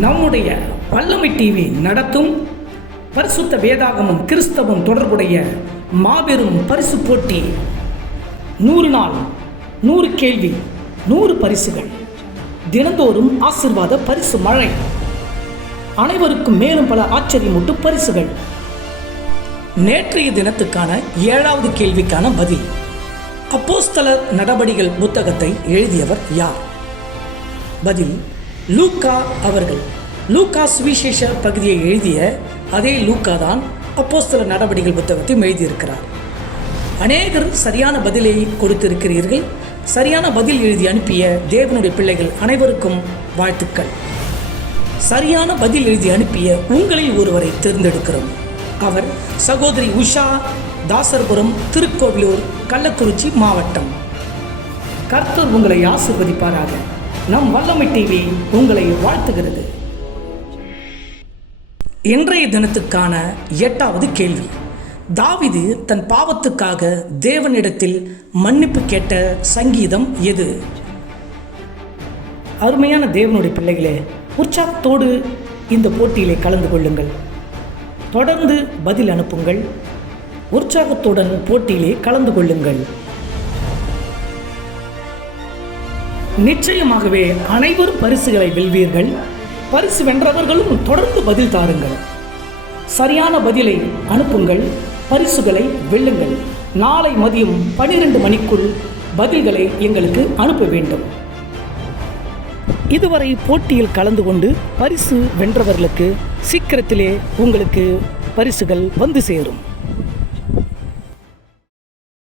நம்முடைய வல்லமை டிவி நடத்தும் பரிசுத்த வேதாகமும் கிறிஸ்தவம் தொடர்புடைய மாபெரும் பரிசு போட்டி. நூறு நாள் நூறு கேள்வி நூறு பரிசுகள். தினந்தோறும் ஆசிர்வாத பரிசு மழை. அனைவருக்கும் மேலும் பல ஆச்சரியமூட்டு பரிசுகள். நேற்றைய தினத்துக்கான ஏழாவது கேள்விக்கான பதில். அப்போஸ்தலர் நடபடிகள் புத்தகத்தை எழுதியவர் யார்? பதில் லூக்கா அவர்கள். லூக்கா சுவிசேஷ பகுதியை எழுதிய அதே லூக்கா தான் அப்போஸ்தலர் நடவடிக்கைகள் புத்தகத்தையும் எழுதியிருக்கிறார். அநேகர் சரியான பதிலை கொடுத்திருக்கிறீர்கள். சரியான பதில் எழுதி அனுப்பிய தேவனுடைய பிள்ளைகள் அனைவருக்கும் வாழ்த்துக்கள். சரியான பதில் எழுதி அனுப்பிய உங்களில் ஒருவரை தேர்ந்தெடுக்கிறோம். அவர் சகோதரி உஷா தாசர்புரம் திருக்கோவிலூர் கள்ளக்குறிச்சி மாவட்டம். கர்த்தர் உங்களை ஆசிர்வதிப்பாராக. நம் வல்லமை டிவி உங்களை வாழ்த்துகிறது. இன்றைய தினத்துக்கான எட்டாவது கேள்வி. தாவிது தன் பாவத்துக்காக தேவனிடத்தில் மன்னிப்பு கேட்ட சங்கீதம் எது? அருமையான தேவனுடைய பிள்ளைகளே உற்சாகத்தோடு இந்த போட்டியிலே கலந்து கொள்ளுங்கள். தொடர்ந்து பதில் அனுப்புங்கள். உற்சாகத்துடன் போட்டியிலே கலந்து கொள்ளுங்கள். நிச்சயமாகவே அனைவரும் பரிசுகளை வெல்வீர்கள். பரிசு வென்றவர்களும் தொடர்ந்து பதில் தாருங்கள். சரியான பதிலை அனுப்புங்கள். பரிசுகளை வெல்லுங்கள். நாளை மதியம் பனிரெண்டு மணிக்குள் பதில்களை எங்களுக்கு அனுப்ப வேண்டும். இதுவரை போட்டியில் கலந்து கொண்டு பரிசு வென்றவர்களுக்கு சீக்கிரத்திலே உங்களுக்கு பரிசுகள் வந்து சேரும்.